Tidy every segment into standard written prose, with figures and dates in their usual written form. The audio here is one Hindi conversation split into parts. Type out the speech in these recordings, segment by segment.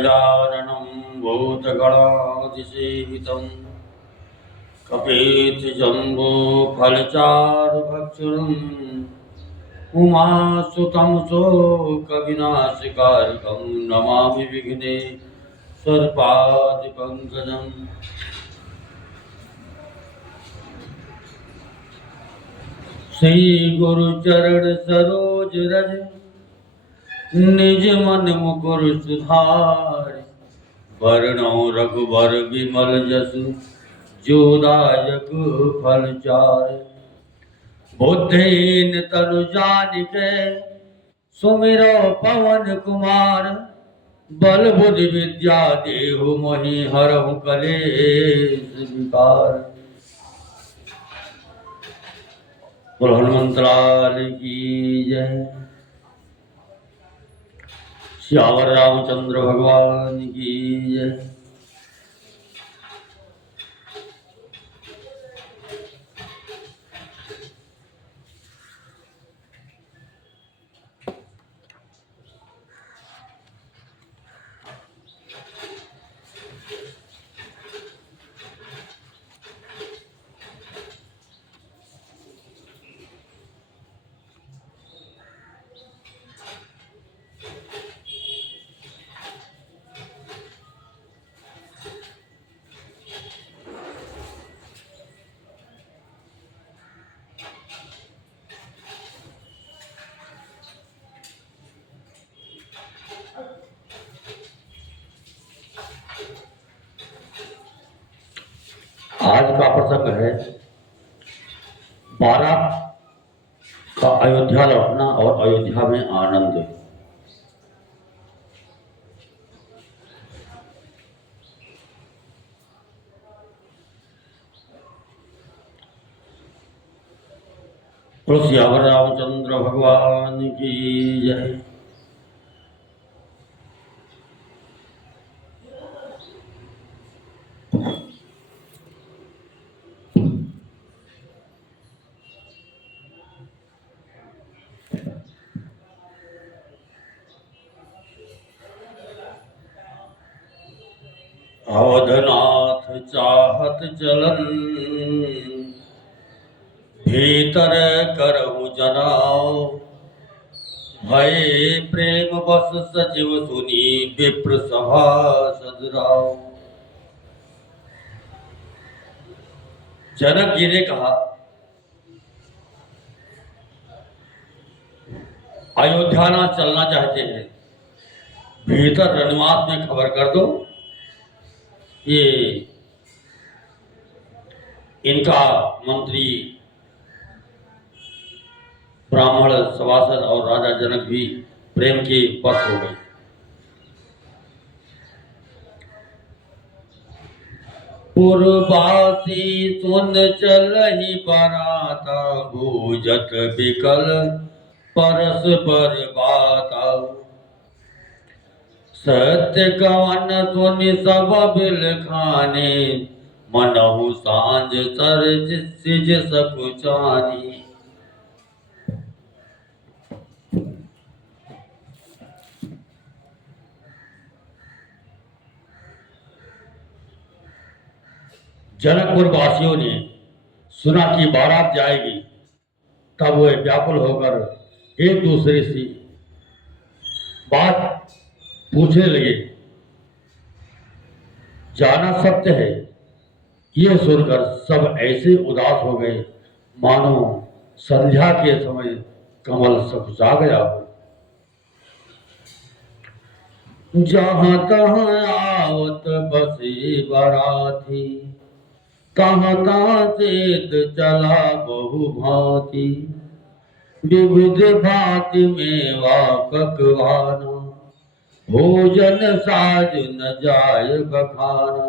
गजाननं भूतगणाधिसेवितं कपितजम्बूफलचारुभक्षणम् उमासुतं शोकविनाशकारकं नमामि विघ्नेश्वरपादिपङ्कजम्। श्री गुरुचरण सरोज रज निज मन मुकुर सुधारि वरणो रघुबर विमल जसु जोदायक फलचारि। बुद्धिहीन तनु जानिके सुमिरो पवन कुमार बल बुद्धि विद्या देहु मोहि हरहु कलेश विकार। बोल हनुमंत लाल की जय। श्यावर रामचंद्र भगवान की जय। आज का प्रसंग है बारात का अयोध्या लौटना और अयोध्या में आनंद। श्यावर रामचंद्र भगवान की जय। अवधनाथ चाहत चलन भीतर करहु जनाओ भय प्रेम बस सचिव सुनी विप्र सभा सदराओ। जनक जी ने कहा अयोध्या ना चलना चाहते हैं, भीतर रनवास में खबर कर दो। ये इनका मंत्री ब्राह्मण सभासद और राजा जनक भी प्रेम के वश हो गए। पुरवासी सुन चलहि बराता गूंजत बिकल परस्पर बाता। सत्य कवन सुनि सब बिल खाने मनहु सांझ सर सिज सकुचानी। जनकपुर वासियों ने सुना कि बारात जाएगी, तब वे व्याकुल होकर एक दूसरे से बात पूछने लगे। जाना सत्य है, यह सुनकर सब ऐसे उदास हो गए मानो संध्या के समय कमल सकुचा गया हो। जहां तहां आवत बसे बराती तहां तहां सेत चला बहु भांति। विविध भांति मेवा पकवाना भोजन साज न जाय बखाना।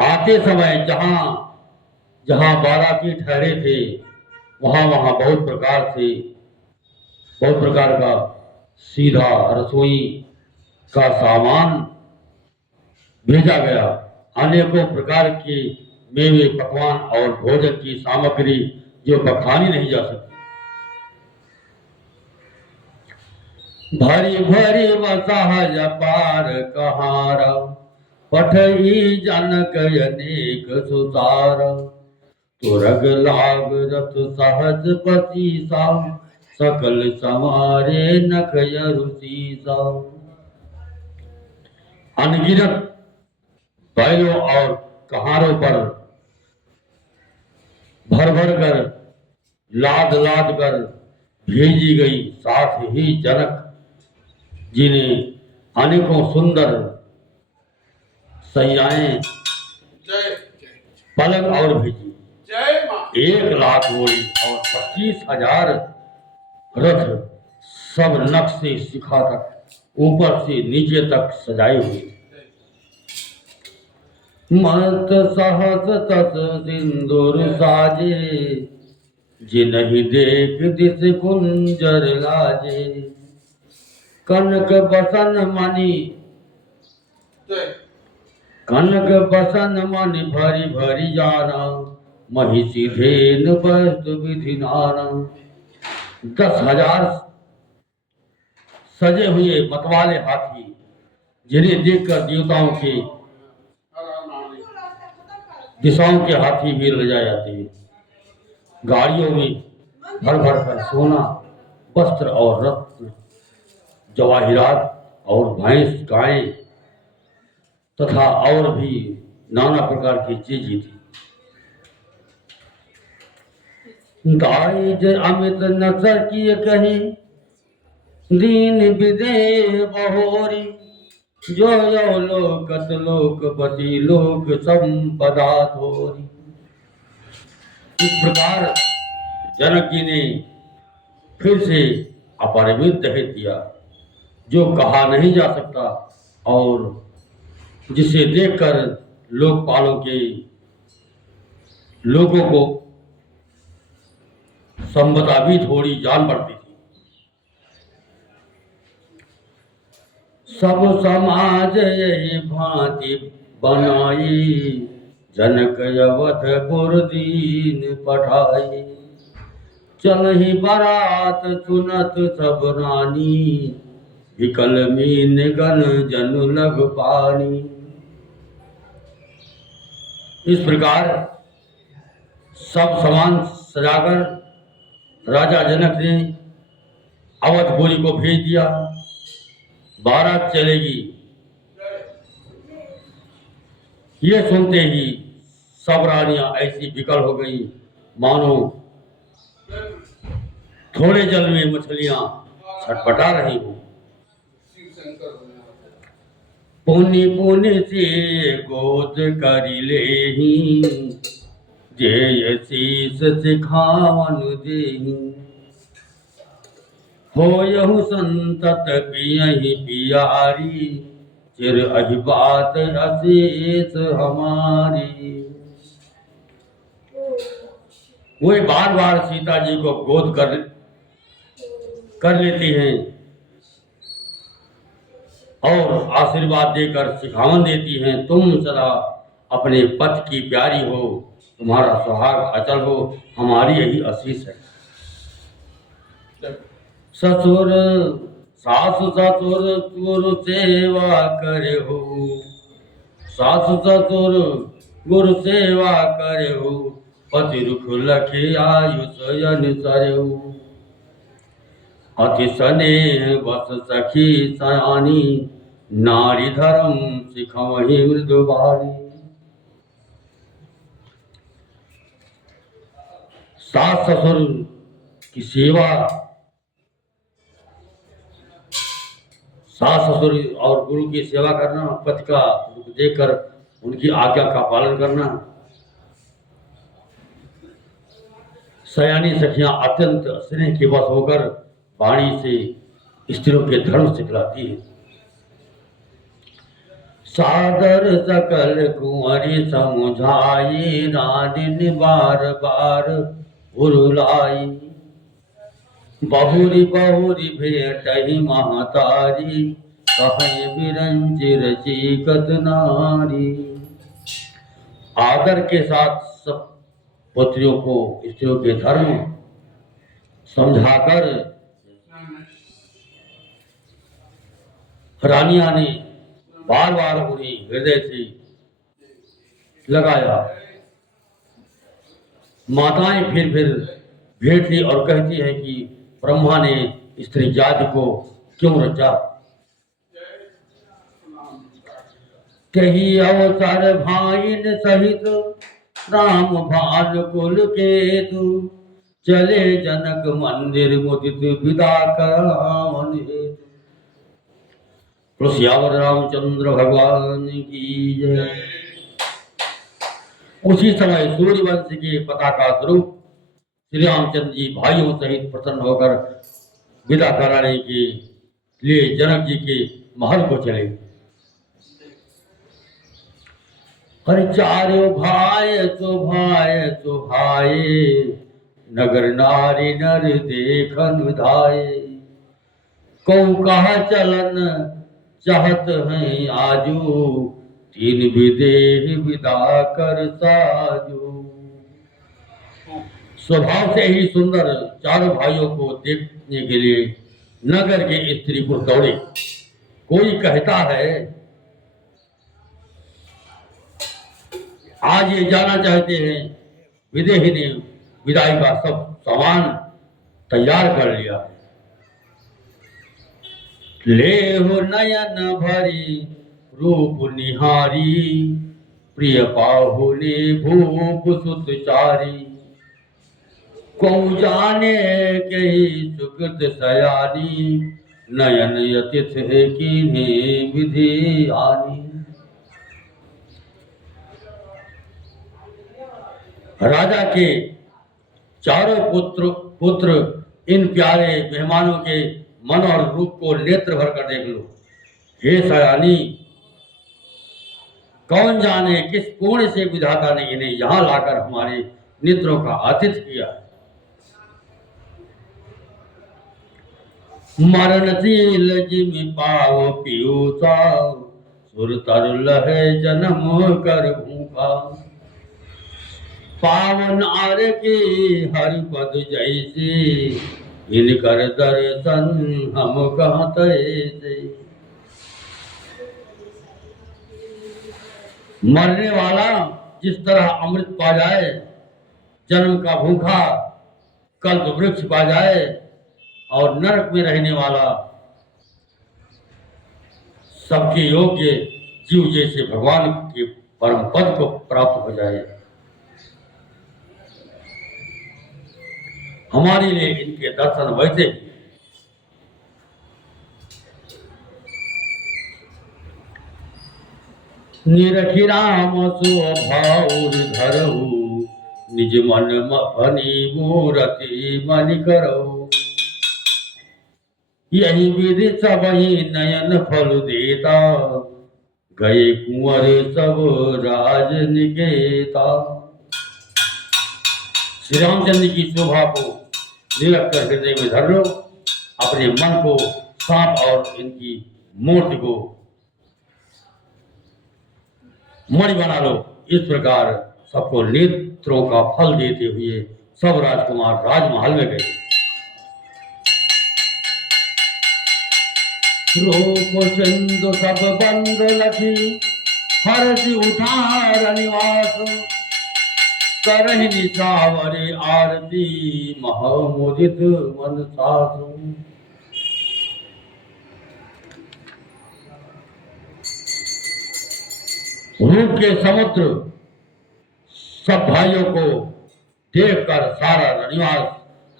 आते समय जहां जहां बाराती ठहरे थे वहां वहां बहुत प्रकार का सीधा रसोई का सामान भेजा गया। अनेकों प्रकार के मेवे पकवान और भोजन की सामग्री जो बखानी नहीं जा सकती। भरी भरी वसहज पार कहारा, पठई जनक अनेक सुतार। तुरग लाग रथ सहज पसीसा, सकल संवारे नख यरुसीसा। अनगिनत बैलों और कहारों पर भर भर कर, लाद लाद कर भेजी गई। साथ ही जनक जी ने अनेकों सुंदर सैयाएं, पलंग और भेजी। 1,00,000 घोड़ी और 25,000 रथ, सब नख से शिखा तक ऊपर से नीचे तक सजाए हुए। मत सहस तस सिंदूर साजे, जिन्हि देख दिस कुंजर लाजे। कनक बसन मणि, कनक बसन मणि भरी भरी जाना, महिषी धेन वस्तु विधि नाना। 10,000 सजे हुए मतवाले हाथी, जिन्हें देखकर देवताओं के, दिशाओं के हाथी भी लजाए जाते हैं। गाड़ियों में भर भर कर सोना, वस्त्र और रत्न, जवाहिरात और भैंस गायें तथा और भी नाना प्रकार की चीजें थी। दाइज अमित नसर की कही, दीन विदेह बहोरी। जो यो लोकत लोकपति, लोक संपदा थोरी। इस प्रकार जनक जी ने फिर से अपरिमित दहेज दिया, जो कहा नहीं जा सकता और जिसे देखकर लोकपालों के लोगों को संपदा भी थोड़ी जान पड़ती थी। सब समाज यही भांति बनाई, जनक अवध गुरदीन पठाई। चलहि बारात सुनत सब रानी, विकल मीन गण जनु लग पानी। इस प्रकार सब सामान सजाकर राजा जनक ने अवधपुरी को भेज दिया। बारात चलेगी, ये सुनते ही सब रानियां ऐसी विकल हो गई, मानो थोड़े जल में मछलियां छटपटा रही हो। पुनि पुनि से गोद करि लेहि, जेय शीस सिखावन देहि। होयहु संतत पियहि पियारी, चिर अहि बात अशेष हमारी। वे बार बार सीता जी को गोद कर लेती हैं और आशीर्वाद देकर सिखावन देती हैं। तुम सदा अपने पति की प्यारी हो, तुम्हारा सुहाग अचल हो, हमारी यही आशीष है। ससुर सासु ससुर गुरु सेवा करे हो, सासु ससुर गुरु सेवा करे हो। पति रुख लखे आयुष अनुसरे हो, अति स्नेह बस सखी सयानी। नारी धर्म सिखवहि मृदु बारी। सास ससुर की सेवा, सास ससुर और गुरु की सेवा करना, पति का दुख देखकर उनकी आज्ञा का पालन करना। सयानी सखियां अत्यंत स्नेह के वश होकर वाणी से स्त्रियों के धर्म सिखलाती है। सादर सकल कुंवरी समुझाई, रानी बार बार उरुलाई। बहुरी बहुरी भेटहि महतारी, कहे बिरंचिर चीकत नारी। आदर के साथ सब पुत्रियों को स्त्रियों के धर्म समझाकर रानिया ने बार बार उन्हें हृदय से लगाया। माताएं फिर भेंटती और कहती है कि ब्रह्मा ने स्त्री जाति को क्यों रचा। कही अवसर भाइन सहित राम भान कुल केतु चले जनक मंदिर मुदित विदा करावन हेतु। सियावर रामचंद्र भगवान की जय। उसी समय सूर्यवंश के पताका स्वरूप श्री रामचंद्र जी भाइयों सहित प्रसन्न होकर विदा कराने के लिए जनक जी के महल को चले। हर चारो भाई सुभाए नगर नारी नर देखन विधाए। कौ कहा चलन चाहत हैं आजू तीन विदेह विदा कर साजू। स्वभाव से ही सुंदर चारों भाइयों को देखने के लिए नगर के स्त्रीपुर दौड़े। कोई कहता है आज ये जाना चाहते हैं। विदेही ने विदाई का सब सामान तैयार कर लिया। ले हो नयन भरी रूप निहारी प्रिय पाहुने भूप सुत चारी। कौ जाने के सुकृत सयानी नयन यतिथ कीन्हे विधि आनी। राजा के चारों पुत्र इन प्यारे मेहमानों के मन और रूप को नेत्र भर कर देख लो। हे सयानी, कौन जाने किस कोण से विधाता ने इन्हें यहाँ लाकर हमारे नेत्रों का आतिथ्य किया। मरणशील जिम पाव पीयूषा सुर तरु लहे जन्म कर भूखा। पावन आर के हरि पद जैसे इनकर दर्शन हम कहते से। मरने वाला जिस तरह अमृत पा जाए, जन्म का भूखा कल्प वृक्ष पा जाए और नरक में रहने वाला सबके योग्य जीव जैसे भगवान के परम पद को प्राप्त हो जाए। हमारे लिए इनके दर्शन वैसे निरखी राम स्वभाव धरहु निज मन फनी मूरति मन करहु। यही विधि सब ही नयन फल देता गए कुंवर सब राज निकेता। श्री रामचंद्र की शोभा को निरखकर हृदय में धर लो। अपने मन को सांप और इनकी मूर्ति को मणि बना लो। इस प्रकार सबको नेत्रों का फल देते हुए सब राजकुमार राजमहल में गए। रूप सिंधु सब बंद लखी हर्षि उठार निवास। करहि निसावरे आरती महामुदित मन सासु। रूप के समुद्र सब भाइयों को देखकर सारा रनिवास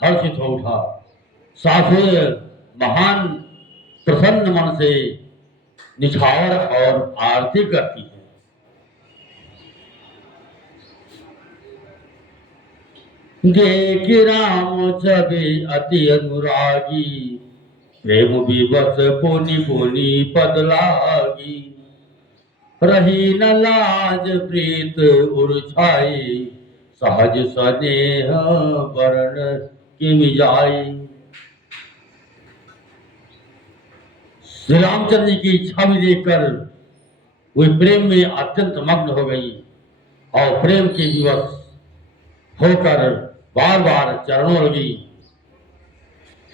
हर्षित हो उठा। सासुए महान प्रसन्न मन से निछावर और आरती करती है। देख राम छवि अति अनुरागी प्रेम विवश पुनि पुनि पद लागी। रही न लाज प्रीत उर्छाई सहज स्नेह वर्ण किम जाई। श्री रामचंद्र की छवि देखकर वे प्रेम में अत्यंत मग्न हो गई और प्रेम के विवश होकर बार बार चरणों लगी।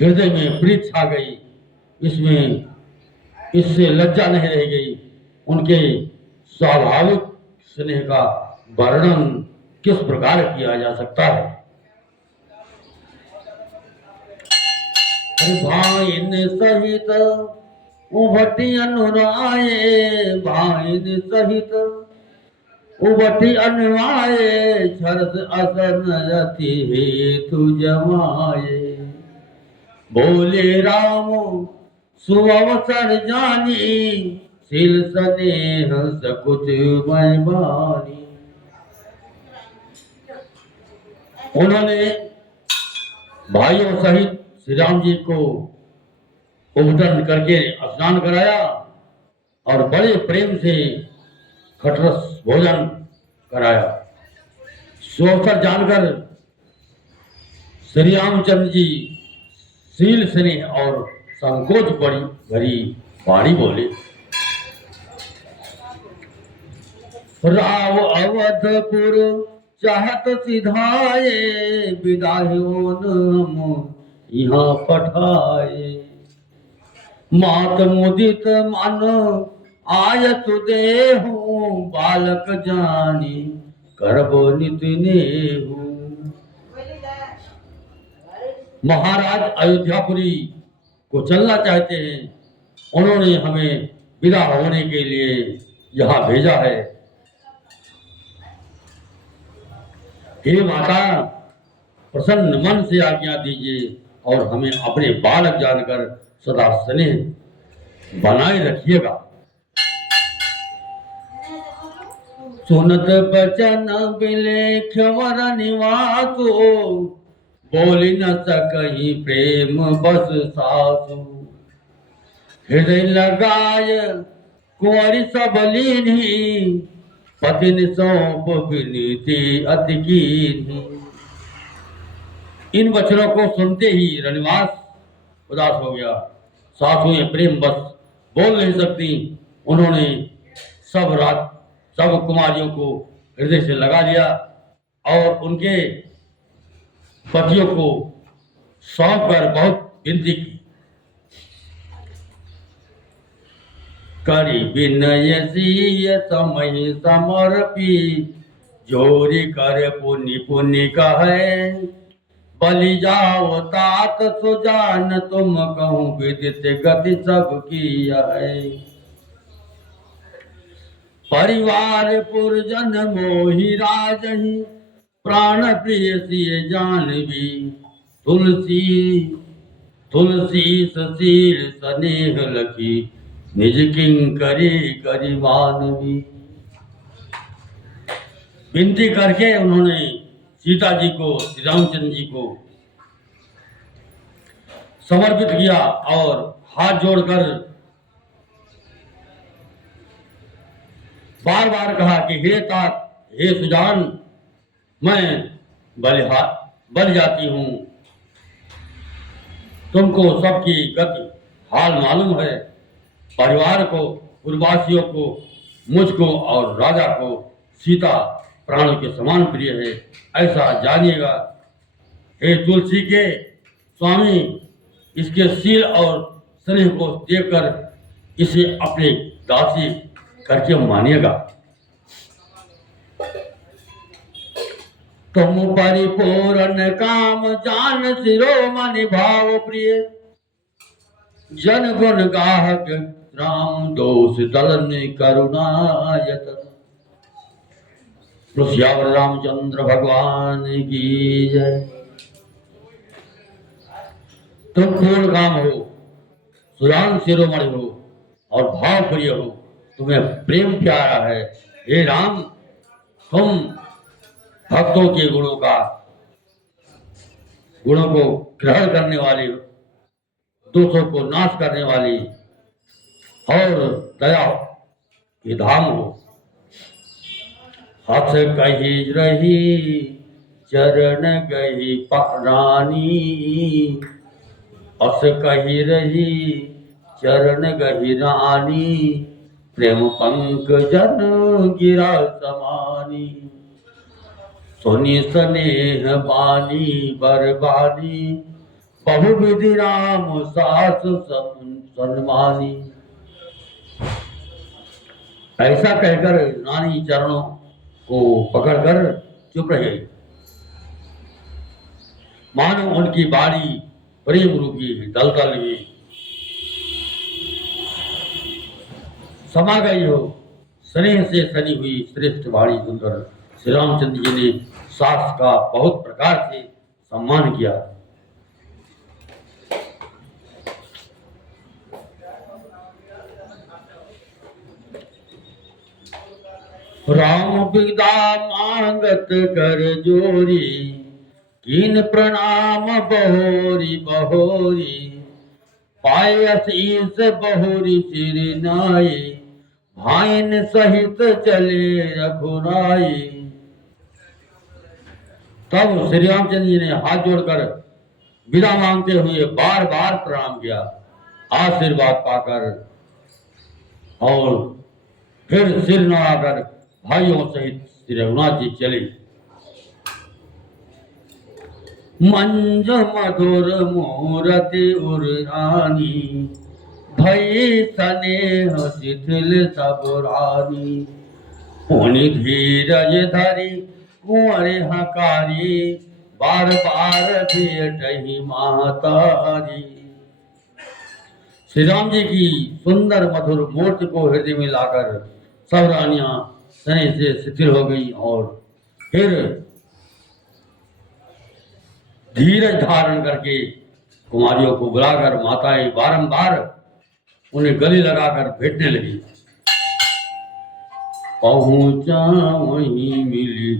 हृदय में प्रीत छा गई। इसमें इससे लज्जा नहीं रह गई। उनके स्वाभाविक स्नेह का वर्णन किस प्रकार किया जा सकता है। भाइन सहित उभटी अनुराये, भाइन सहित उभटी अनुराये, छरस असन रति हेतु जमाये। बोले राम सुअवसर जानी, सिल स्नेह सकुच मैं बानी। उन्होंने भाइयों सहित श्री राम जी को उपदन करके स्नान कराया और बड़े प्रेम से खटरस भोजन कराया। सुअवसर जानकर श्री रामचंद्र जी शील स्नेह और संकोच बड़ी भरी वाणी बोले। राव अवधपुर चाहत सिधाए, विदाहियों हम यहाँ पठाए। मात मुदित मन आयत देहु, बालक जानी करबो नित नेहु। महाराज अयोध्यापुरी को चलना चाहते हैं, उन्होंने हमें विदा होने के लिए यहाँ भेजा है। हे माता, प्रसन्न मन से आज्ञा दीजिए और हमें अपने बालक जानकर सदा स्नेह बनाए रखिएगा। सुनत बचन बिलेख वर निवासो, बोली न सकही प्रेम बस सासु। हृदय लगाय कुंवरी सबलीनी, पतिन सौंप विनीति अति कीन्ही। इन वचनों को सुनते ही रनिवास उदास हो गया। सासुएं प्रेम बस बोल नहीं सकती। उन्होंने सब कुमारियों को हृदय से लगा लिया और उनके पतियों को सौंप कर बहुत विनती की। करी विनय सीय समय समर्पी, जोरी कर पुनि पुनि कहे। बलि जाओ तात सुजान, तुम कहूँ विदित गति सब की है। परिवार पुरजन मोहि राजहि, प्राण प्रिय सिय जानवी। तुलसी तुलसी ससील स्नेह लखी, निज किंकरी करी मानवी। विनती करके उन्होंने सीता जी को, श्री रामचंद्र जी को समर्पित किया और हाथ जोड़कर बार बार कहा कि हे तात, हे सुजान, मैं बल जाती हूँ। तुमको सबकी गति हाल मालूम है। परिवार को, पुरवासियों को, मुझको और राजा को सीता प्राणों के समान प्रिय है, ऐसा जानिएगा। हे तुलसी के स्वामी, इसके शील और स्नेह को देखकर इसे अपने दासी करके मानिएगा। तुम परिपूर्ण काम जान, शिरोमणि भाव प्रिय। जन गुण गाहक राम, दोष दलन करुणायत। श्यावर रामचंद्र भगवान की जय। तुम पूर्ण काम हो, सुजान शिरोमणि हो और भाव प्रिय हो, तुम्हें प्रेम प्यारा है। हे राम, तुम भक्तों के गुणों को ग्रहण करने वाली, दोषों को नाश करने वाली और दया की धाम हो। हस कही रही चरण गही रानी, हस कही रही चरण गही रानी। प्रेम पंकजन गिरा समानी, सुनि स्नेह बानी बरबानी। बहुविधि राम सास सन्मानी। ऐसा कहकर रानी चरणों को पकड़कर चुप रह गई। मानो उनकी बाड़ी प्रेम रूपी दलदल में समा गई हो। स्नेह से सनी हुई श्रेष्ठ बाड़ी सुनकर श्री रामचंद्र जी ने सास का बहुत प्रकार से सम्मान किया। राम बिदा मांगत कर जोरी, कीन प्रणाम बहोरी बहोरी, पायस ईस बहोरी सिर नाई, भाइन सहित चले रघुराई। तब श्री रामचंद्र जी ने हाथ जोड़कर विदा मांगते हुए बार बार प्रणाम किया, आशीर्वाद पाकर और फिर सिर नवाकर भाइयों सहित श्री रघुनाथ जी चले। मंज मधुर मूरति उरानी, भई स्नेह शिथिल सब रानी, पुनि धीरज धरि कुंवर हकारी, बार बार भेटहि महतारी। श्री राम जी की सुंदर मधुर मूर्ति को हृदय में लाकर सब रानियां स्नेह से शिथिल हो गई और फिर धीरज धारण करके कुमारियों को बुलाकर माताएं बारंबार उन्हें गले लगाकर भेटने लगी। पहुंचा वहीं मिली,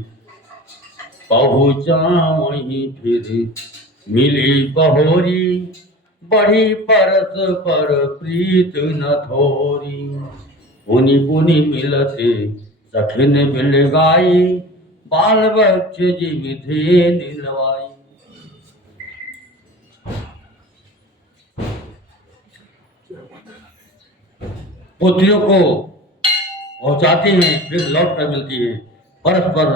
पहुंचा वहीं फिर मिली बहोरी, बढ़ी परस पर प्रीत न थोरी, पुनि पुनि मिलते सखिन बिल गाई, बाल बच्च जिमिथे नीलवाई। पुत्रियों को पहुंचाती हैं फिर लौट कर मिलती है, परस्पर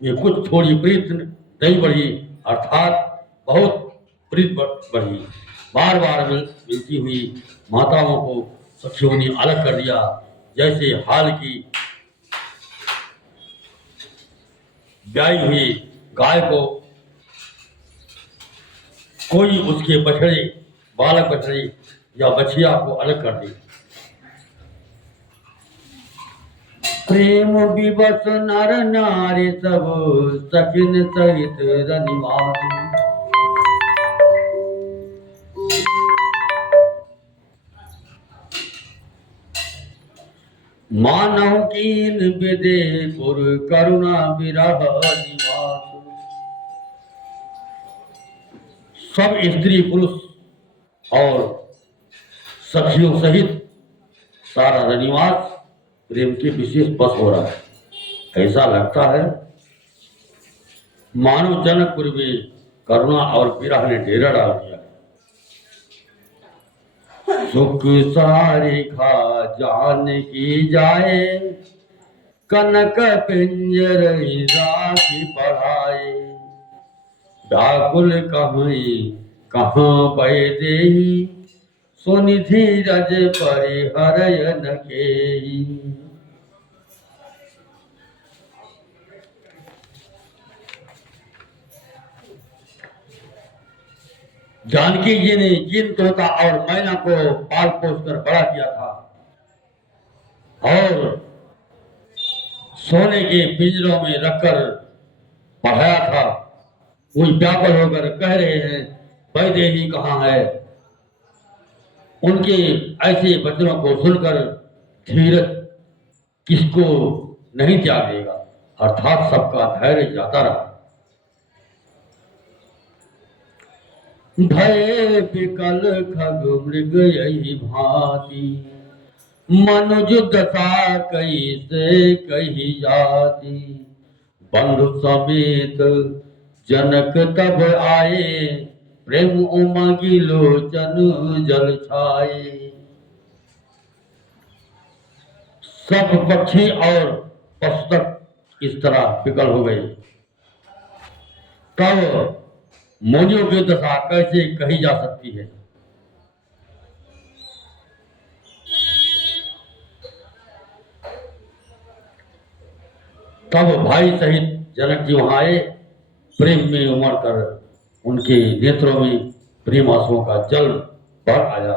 ये कुछ थोड़ी प्रीत नहीं बढ़ी, अर्थात बहुत प्रीत बढ़ी। बार बार मिलती हुई माताओं को सखियों ने अलग कर दिया, जैसे हाल की ब्याई हुई गाय को कोई उसके बछड़े, बालक बछड़े या बछिया को अलग कर दे। प्रेम विवश नर नारी सब, सखिन सहित रनिवास, मानव कीन विदे पुर करुणा विरह निवास। सब स्त्री पुरुष और सखियों सहित सारा रनिवास प्रेम के विशेष बस हो रहा है। ऐसा लगता है मानो जनकपुर में करुणा और विरह ने डेरा डाल दिया। सुख सारी खा जान की जाए, कनक पिंजर राखी बढ़ाए, व्याकुल कहाँ पै देही, सुनि धीरज परिहरय न केही। जानकी जी ने जिन तोता और मैना को पाल पोस कर बड़ा किया था और सोने के पिंजरों में रखकर पढ़ाया था, कोई व्याकुल होकर कह रहे हैं वैदेही कहाँ है। उनके ऐसे वचनों को सुनकर धीरज किसको नहीं त्याग देगा, अर्थात सबका धैर्य जाता रहा। भय विकल खग मृग यही भांति, मनुज दशा कैसे कही जाती, बंधु समेत जनक तब आए, प्रेम उमगी लोचन जल छाए। सब पक्षी और पशु तक इस तरह विकल हो गए। तब मुनियों की दशा कैसे कही जा सकती है। तब भाई सहित जनक जी वहां आए, प्रेम में उमड़ कर उनके नेत्रों में प्रेम आंसुओं का जल भर आया।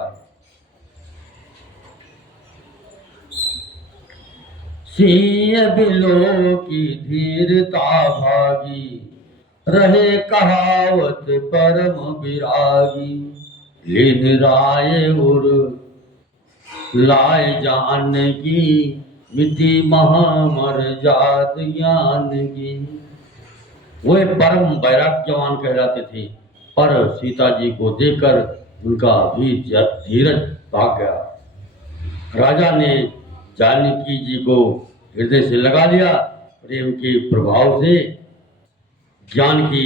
सिय बिलो की धीरता भागी, रहे कहावत परम विरागी। लीन राय उर लाए जानकी, मिति महामर जात ज्ञान की। वे परम वैराग्यवान कहलाते थे, पर सीता जी को देखकर उनका भी धीरज भाग गया। राजा ने जानकी जी को हृदय से लगा लिया। प्रेम के प्रभाव से ज्ञान की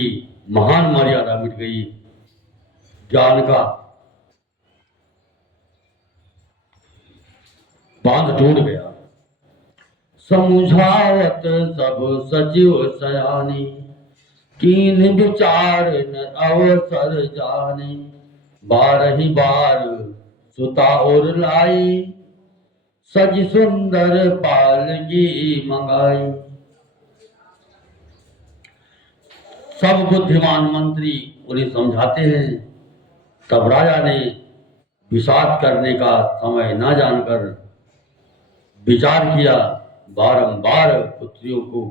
महान मर्यादा मिट गई। ज्ञान का बांध टूट गया। समुझावत सब सचिव सयानी, कीन विचार न अवसर जाने। बारही बार सुता और लाई, सज सुंदर पालकी मंगाई। सब बुद्धिमान मंत्री उन्हें समझाते हैं, तब राजा ने विषाद करने का समय न जानकर विचार किया। बारंबार पुत्रियों को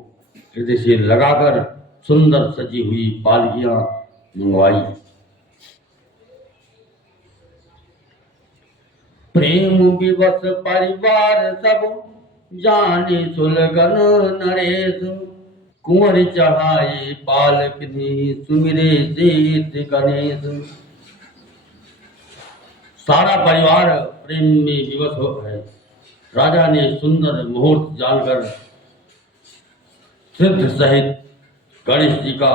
हृदय से लगाकर सुंदर सजी हुई पालकियां मंगवाई। प्रेम विवश परिवार सब, जाने सुलगन नरेश। कुंवर चढ़ाए पालकनी, सुमिरे सीत गणेश। सारा परिवार प्रेम में विवश हो है। राजा ने सुंदर मुहूर्त जानकर सिद्ध सहित गणेश जी का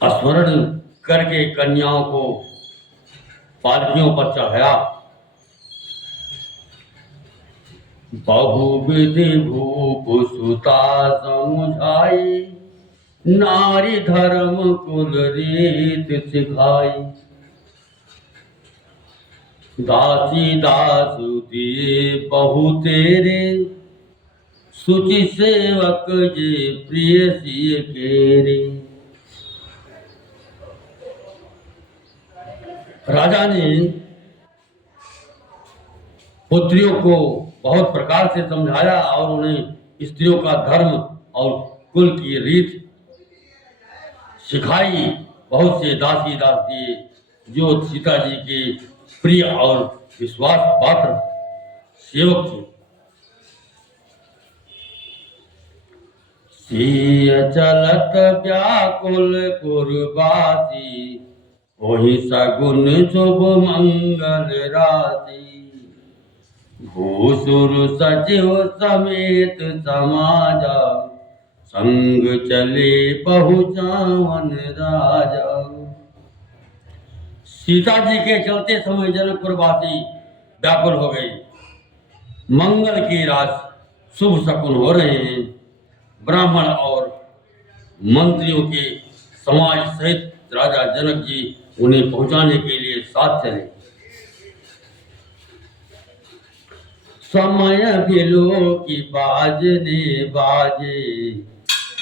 स्मरण करके कन्याओं को पालकियों पर चढ़ाया। बहुविधि भूप सुता समुझाई, नारी धर्म कुल रीत सिखाई। दासी दासु दिए बहु तेरे, सुचि सेवक जे प्रिय सिय केरे। राजा ने पुत्रियों को बहुत प्रकार से समझाया और उन्हें स्त्रियों का धर्म और कुल की रीत सिखाई। बहुत से दासी दास दिए जो सीता जी के प्रिय और विश्वास पात्र सेवक थे। सिय चलत व्याकुल पुरवासी, वही सगुन शुभ मंगल राशि। भूसुर सचिव समेत समाजा, संग चले पहुँचावन राजा। सीता जी के चलते समय जनकपुर वासी व्याकुल हो गए। मंगल की रात, शुभ शकुन हो रहे हैं। ब्राह्मण और मंत्रियों के समाज सहित राजा जनक जी उन्हें पहुंचाने के लिए साथ चले। समय बिलो की बाजने बाजे,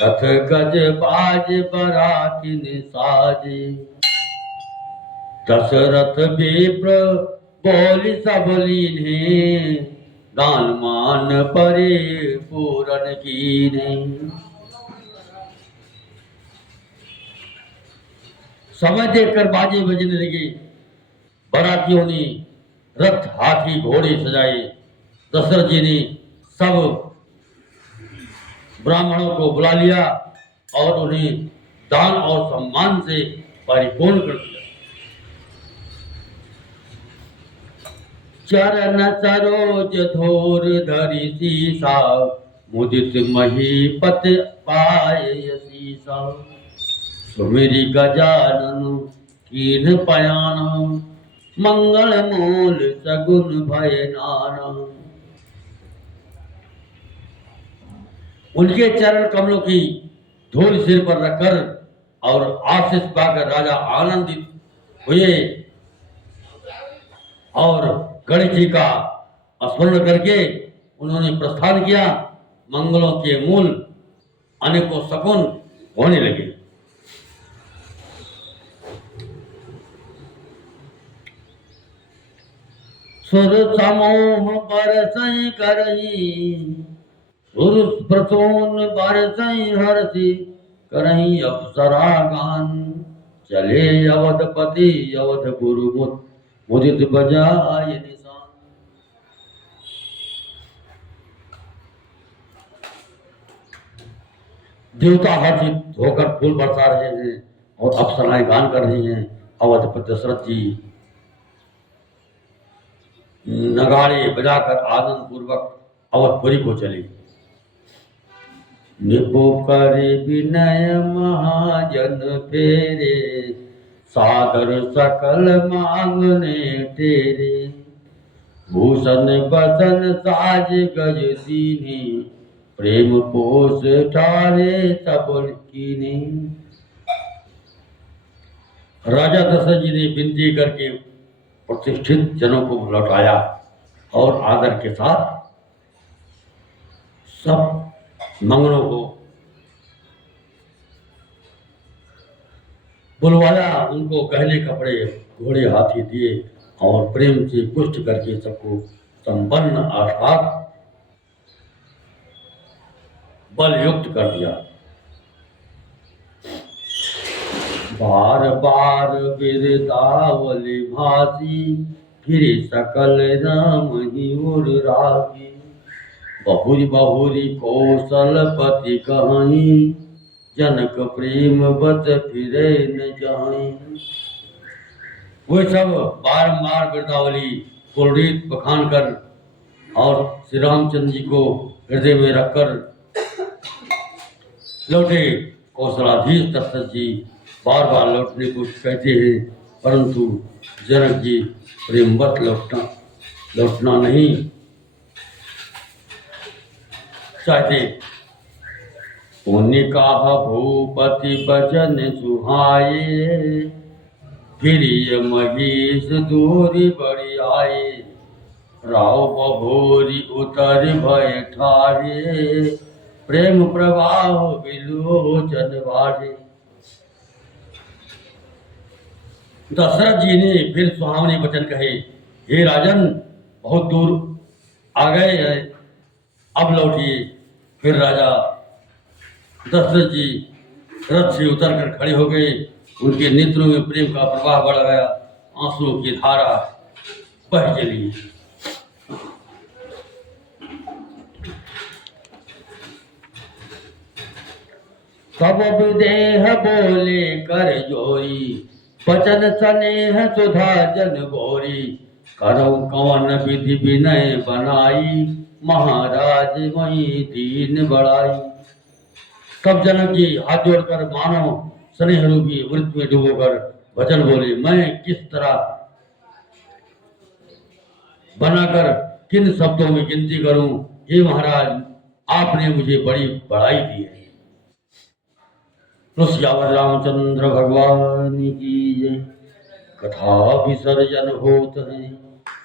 रथ गज बाज बरातिन साजे। दशरथ विप्र बोली सब लीन्हे, दान मान परे पूरन कीन्हे। समय देखकर बाजे बजने लगे। बारातियों ने रथ हाथी घोड़े सजाए। दशरथ जी ने सब ब्राह्मणों को बुला लिया और उन्हें दान और सम्मान से परिपूर्ण कर दिया। चरण सरोज धोर धरि सीसा, मुदित महीपत पाए सीसा। सुमिरि गजानन कीन पयाना, मंगल मूल सगुन भय नाना। उनके चरण कमलों की धूल सिर पर रखकर और आशीष पाकर राजा आनंदित हुए और गणेश जी का स्मरण करके उन्होंने प्रस्थान किया। मंगलों के मूल अनेकों शकुन होने लगे। सुर समूह बरसई करही, सुर प्रसून बरसई हरसी, करही अप्सरा गान। चले अवधपति अवध गुरु मुदित बजाय निशान। देवता हर्षित होकर फूल बरसा रहे हैं और अप्सराएं गान कर रही हैं। अवधपति दशरथ जी नगाड़े बजाकर आनंद पूर्वक अवधपुरी को चले। निपो करे विनय महाजन फेरे, सादर सकल मांगने तेरे। भूषण बसन साज गज दीनी, प्रेम पोष ठारे सबल कीनी। राजा दशरथ जी ने विनती करके प्रतिष्ठित जनों को लौटाया और आदर के साथ सब मंगलों को बुलवाया। उनको गहने कपड़े घोड़े हाथी दिए और प्रेम से पुष्ट करके सबको संपन्न आशाद बल युक्त कर दिया। बार बार बिरदावली भासी, फिर सकल राम ही उर रागी। बहुरी बहुरी कौशलपति कहाई, जनक प्रेम बत फिरे न जाई। वे सब बारंबार बिरदावली कुलरीत बखान कर और श्री रामचंद्र जी को हृदय में रखकर लौटे। कौशलाधीश दशरथ जी बार बार लौटने को कहते हैं, परंतु जनक जी प्रेमवत लौटना नहीं चाहते। पुण्य काह भूपति बचन सुहाए, गिरिय महीश दूरी बड़ी आए। राव बभोरी उतर भय ठारे, प्रेम प्रवाह विलोचन बाढ़े। दशरथ जी ने फिर सुहावने वचन कहे, हे राजन, बहुत दूर आ गए हैं, अब लौटिए। फिर राजा दशरथ जी रथ से उतरकर खड़े हो गए। उनके नेत्रों में प्रेम का प्रवाह बढ़ गया, आंसुओं की धारा बह चली। तब विदेह बोले कर जोरी, बचन स्नेह सुधा जन गोरी। करो कवन विधि विनय बनाई, महाराज वही दीन बढ़ाई। तब जनक जी हाथ जोड़कर मानो स्नेह रूपी अमृत में डूबोकर वचन बोले, मैं किस तरह बनाकर किन शब्दों में गिनती करूं। हे महाराज, आपने मुझे बड़ी बढ़ाई दी है। सियावर रामचंद्र भगवान की जय। कथा विसर्जन होत है,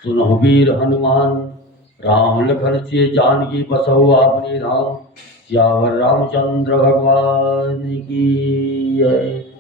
सुनो वीर हनुमान। राम लखन से जानकी बसहु आपने धाम। सियावर रामचंद्र भगवान की जय।